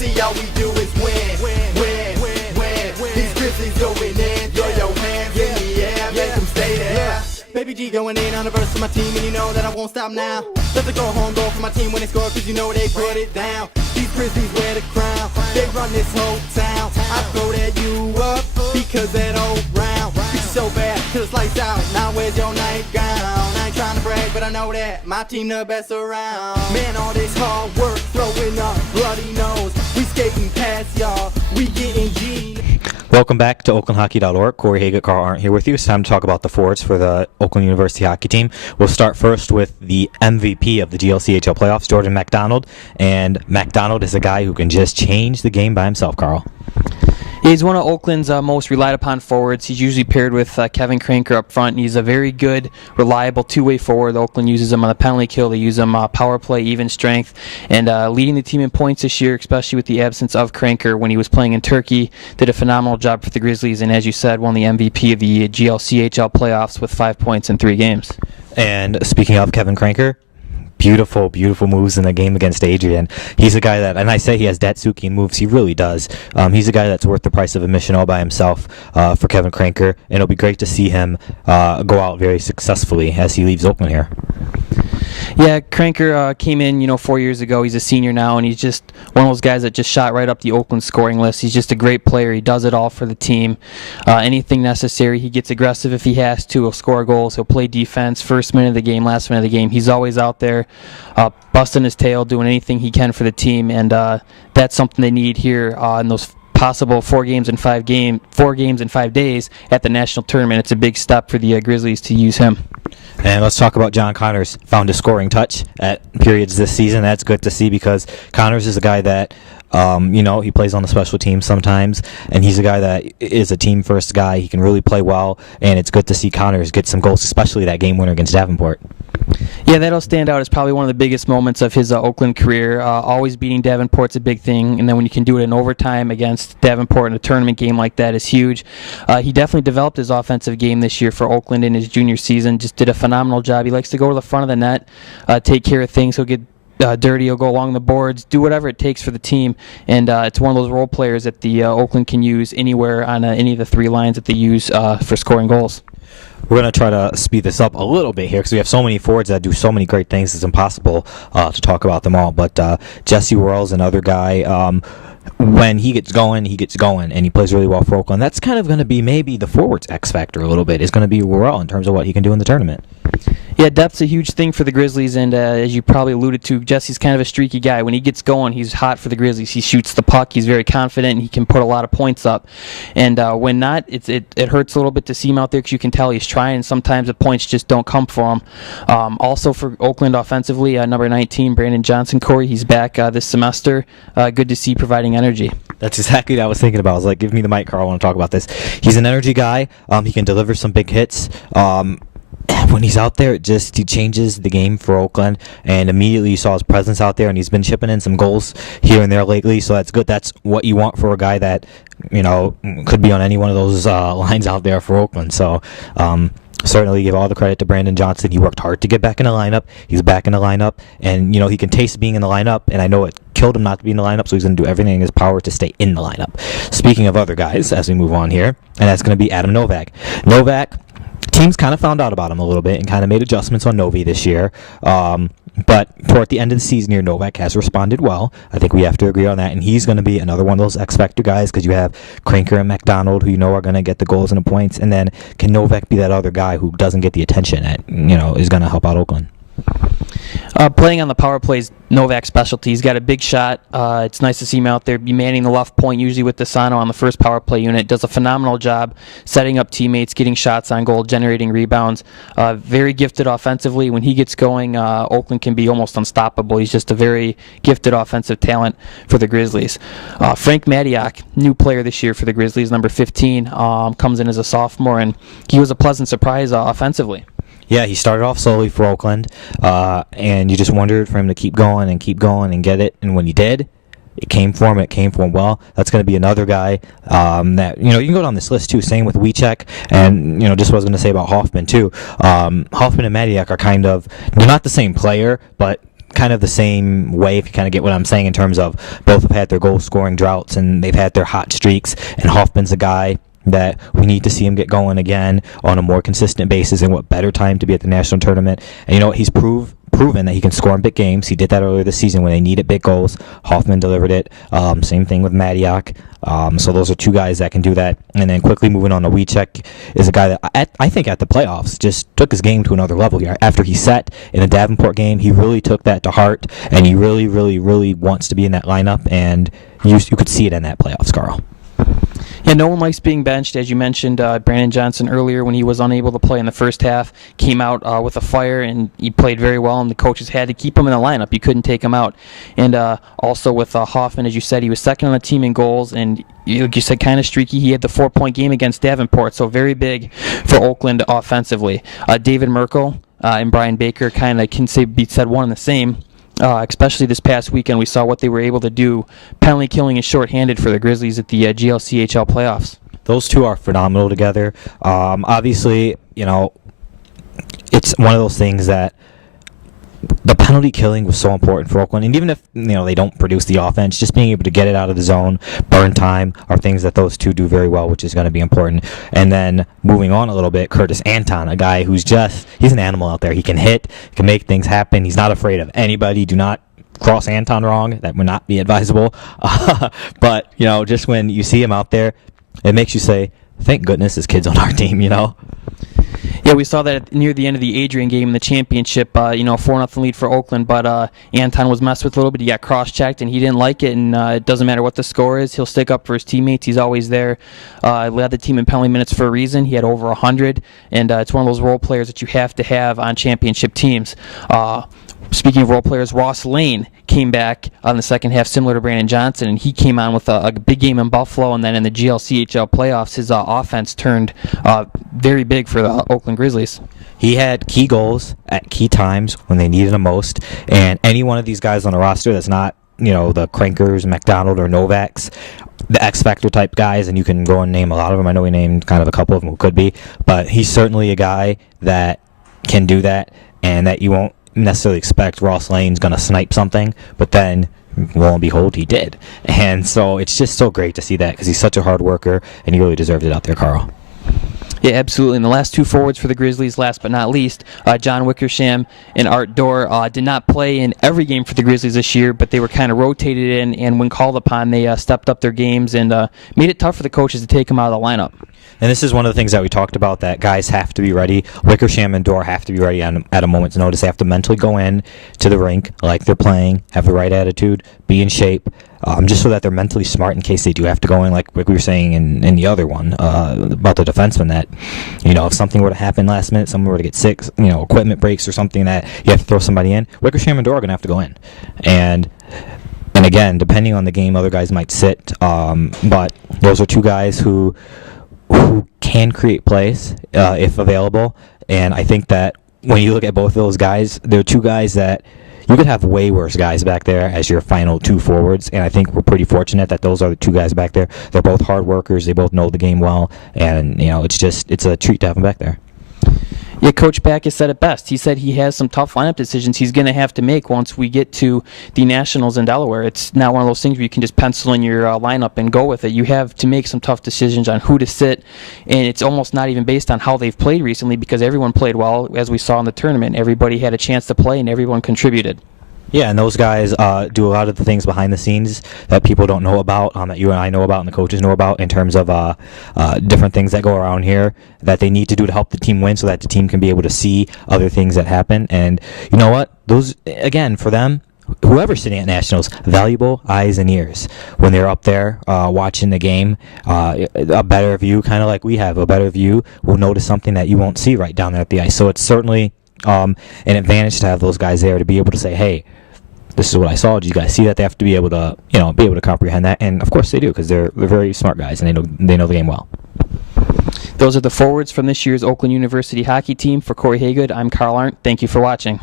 See, all we do is win, win, win. These Grizzlies going in. Throw your hands in the air, make them stay there. Baby G going in on the verse for my team, and you know that I won't stop now. Let the go home goal for my team when they score, cause you know they put it down. These Grizzlies wear the crown, they run this whole town. I throw that you up, because that old round. You so bad, cause it's lights out, now where's your nightgown? I ain't trying to brag, but I know that my team the best around. Man, all this hard work, throwing up bloody nose. We skating past y'all, we getting G. Welcome back to OaklandHockey.org. Corey Haggett, Carl Arndt here with you. It's time to talk about the forwards for the Oakland University hockey team. We'll start first with the MVP of the GLCHL playoffs, Jordan MacDonald. And MacDonald is a guy who can just change the game by himself, Carl. He's one of Oakland's most relied upon forwards. He's usually paired with Kevin Kranker up front. He's a very good, reliable two-way forward. Oakland uses him on the penalty kill. They use him power play, even strength, and leading the team in points this year, especially with the absence of Kranker when he was playing in Turkey. Did a phenomenal job for the Grizzlies, and as you said, won the MVP of the GLCHL playoffs with 5 points in 3 games. And speaking of Kevin Kranker, beautiful moves in the game against Adrian. He's a guy that, and I say he has Datsukian moves, he really does. He's a guy that's worth the price of admission all by himself for Kevin Kranker, and it'll be great to see him go out very successfully as he leaves Oakland here. Yeah, Kranker came in, 4 years ago. He's a senior now, and he's just one of those guys that just shot right up the Oakland scoring list. He's just a great player. He does it all for the team. Anything necessary, he gets aggressive if he has to. He'll score goals. He'll play defense first minute of the game, last minute of the game. He's always out there busting his tail, doing anything he can for the team, and that's something they need here in those possible 4 games in 5 days at the national tournament. It's a big step for the Grizzlies to use him. And let's talk about John Connors. Found a scoring touch at periods this season. That's good to see because Connors is a guy that, he plays on the special team sometimes, and he's a guy that is a team-first guy. He can really play well, and it's good to see Connors get some goals, especially that game winner against Davenport. Yeah, that'll stand out as probably one of the biggest moments of his Oakland career. Always beating Davenport's a big thing, and then when you can do it in overtime against Davenport in a tournament game like that is huge. He definitely developed his offensive game this year for Oakland in his junior season. Just did a phenomenal job. He likes to go to the front of the net, take care of things. He'll get dirty, he'll go along the boards, do whatever it takes for the team, and it's one of those role players that the Oakland can use anywhere on any of the 3 lines that they use for scoring goals. We're going to try to speed this up a little bit here because we have so many forwards that do so many great things. It's impossible to talk about them all. But Jesse Worrell's another guy. When he gets going, and he plays really well for Oakland. That's kind of going to be maybe the forwards X factor a little bit. Is going to be Worrell in terms of what he can do in the tournament. Yeah, depth's a huge thing for the Grizzlies, and as you probably alluded to, Jesse's kind of a streaky guy. When he gets going, he's hot for the Grizzlies. He shoots the puck. He's very confident, and he can put a lot of points up. And when not, it hurts a little bit to see him out there because you can tell he's trying, and sometimes the points just don't come for him. Also for Oakland offensively, number 19, Brandon Johnson, Corey, he's back this semester. Good to see providing energy. That's exactly what I was thinking about. I was like, give me the mic, Carl. I want to talk about this. He's an energy guy. He can deliver some big hits. When he's out there, he changes the game for Oakland, and immediately you saw his presence out there, and he's been chipping in some goals here and there lately, so that's good. That's what you want for a guy that, could be on any one of those lines out there for Oakland. So certainly give all the credit to Brandon Johnson. He worked hard to get back in the lineup. He's back in the lineup, and, he can taste being in the lineup, and I know it killed him not to be in the lineup, so he's going to do everything in his power to stay in the lineup. Speaking of other guys, as we move on here, and that's going to be Adam Novak. Teams kind of found out about him a little bit and kind of made adjustments on Novi this year. But toward the end of the season here, Novak has responded well. I think we have to agree on that. And he's going to be another one of those X-Factor guys because you have Kranker and MacDonald who are going to get the goals and the points. And then can Novak be that other guy who doesn't get the attention that, is going to help out Oakland? Playing on the power play is Novak's specialty. He's got a big shot. It's nice to see him out there be manning the left point, usually with Desano on the first power play unit. Does a phenomenal job setting up teammates, getting shots on goal, generating rebounds. Very gifted offensively. When he gets going, Oakland can be almost unstoppable. He's just a very gifted offensive talent for the Grizzlies. Frank Madiak, new player this year for the Grizzlies, number 15, comes in as a sophomore, and he was a pleasant surprise offensively. Yeah, he started off slowly for Oakland, and you just wondered for him to keep going and get it. And when he did, it came for him. It came for him well. That's going to be another guy that, you can go down this list too. Same with Wiecek, and, just what I was going to say about Hoffman too. Hoffman and Madiak are they're not the same player, but kind of the same way, if you kind of get what I'm saying, in terms of both have had their goal scoring droughts and they've had their hot streaks, and Hoffman's a guy that we need to see him get going again on a more consistent basis, and what better time to be at the national tournament. And you know what, he's proven that he can score in big games. He did that earlier this season when they needed big goals. Hoffman delivered it. Same thing with Madiak. So those are two guys that can do that. And then quickly moving on to Wiecek is a guy that I think at the playoffs just took his game to another level here. After he set in the Davenport game, he really took that to heart, and he really, really, really wants to be in that lineup, and you could see it in that playoffs, Carl. Yeah, no one likes being benched. As you mentioned, Brandon Johnson earlier, when he was unable to play in the first half, came out with a fire, and he played very well, and the coaches had to keep him in the lineup. You couldn't take him out. And also with Hoffman, as you said, he was second on the team in goals, and like you said, kind of streaky. He had the 4-point game against Davenport, so very big for Oakland offensively. David Merkel and Brian Baker kind of can be said one and the same. Especially this past weekend, we saw what they were able to do, penalty killing and shorthanded for the Grizzlies at the GLCHL playoffs. Those two are phenomenal together. Obviously, you know, it's one of those things that the penalty killing was so important for Oakland, and even if they don't produce the offense, just being able to get it out of the zone, burn time, are things that those two do very well, which is going to be important. And then moving on a little bit, Curtis Anton, a guy who's he's an animal out there. He can hit, he can make things happen. He's not afraid of anybody. Do not cross Anton wrong. That would not be advisable. But just when you see him out there, it makes you say, "Thank goodness this kid's on our team." Yeah, we saw that near the end of the Adrian game in the championship, 4-0 lead for Oakland, but Anton was messed with a little bit. He got cross-checked, and he didn't like it, and it doesn't matter what the score is. He'll stick up for his teammates. He's always there. Led the team in penalty minutes for a reason. He had over 100, and it's one of those role players that you have to have on championship teams. Speaking of role players, Ross Lane came back on the second half, similar to Brandon Johnson, and he came on with a big game in Buffalo, and then in the GLCHL playoffs, his offense turned very big for the Oakland Grizzlies. He had key goals at key times when they needed him most, and any one of these guys on the roster that's not, the Crankers, McDonald, or Novaks, the X-Factor type guys, and you can go and name a lot of them. I know we named kind of a couple of them who could be, but he's certainly a guy that can do that, and that you won't necessarily expect Ross Lane's going to snipe something, but then lo and behold, he did. And so it's just so great to see that, because he's such a hard worker, and he really deserves it out there, Carl. Yeah, absolutely. And the last two forwards for the Grizzlies, last but not least, John Wickersham and Art Dorr did not play in every game for the Grizzlies this year, but they were kind of rotated in, and when called upon, they stepped up their games and made it tough for the coaches to take them out of the lineup. And this is one of the things that we talked about, that guys have to be ready. Wickersham and Dorr have to be ready at a moment's notice. They have to mentally go in to the rink like they're playing, have the right attitude, be in shape, just so that they're mentally smart in case they do have to go in, like we were saying in the other one about the defenseman, that if something were to happen last minute, someone were to get sick, equipment breaks or something, that you have to throw somebody in, Wickersham and Dorr are going to have to go in. And again, depending on the game, other guys might sit, but those are two guys who can create plays if available. And I think that when you look at both of those guys, they're two guys that you could have way worse guys back there as your final two forwards, and I think we're pretty fortunate that those are the two guys back there. They're both hard workers. They both know the game well, and it's a treat to have them back there. Yeah, Coach Backus said it best. He said he has some tough lineup decisions he's going to have to make once we get to the Nationals in Delaware. It's not one of those things where you can just pencil in your lineup and go with it. You have to make some tough decisions on who to sit, and it's almost not even based on how they've played recently, because everyone played well, as we saw in the tournament. Everybody had a chance to play, and everyone contributed. Yeah, and those guys do a lot of the things behind the scenes that people don't know about, that you and I know about and the coaches know about, in terms of different things that go around here that they need to do to help the team win, so that the team can be able to see other things that happen. And you know what? Those, again, for them, whoever's sitting at Nationals, valuable eyes and ears when they're up there watching the game. A better view, kind of like we have, a better view will notice something that you won't see right down there at the ice. So it's certainly an advantage to have those guys there to be able to say, hey, this is what I saw. Did you guys see that? They have to be able to comprehend that, and of course they do, because they're very smart guys, and they know the game well. Those are the forwards from this year's Oakland University hockey team. For Corey Haygood, I'm Carl Arndt. Thank you for watching.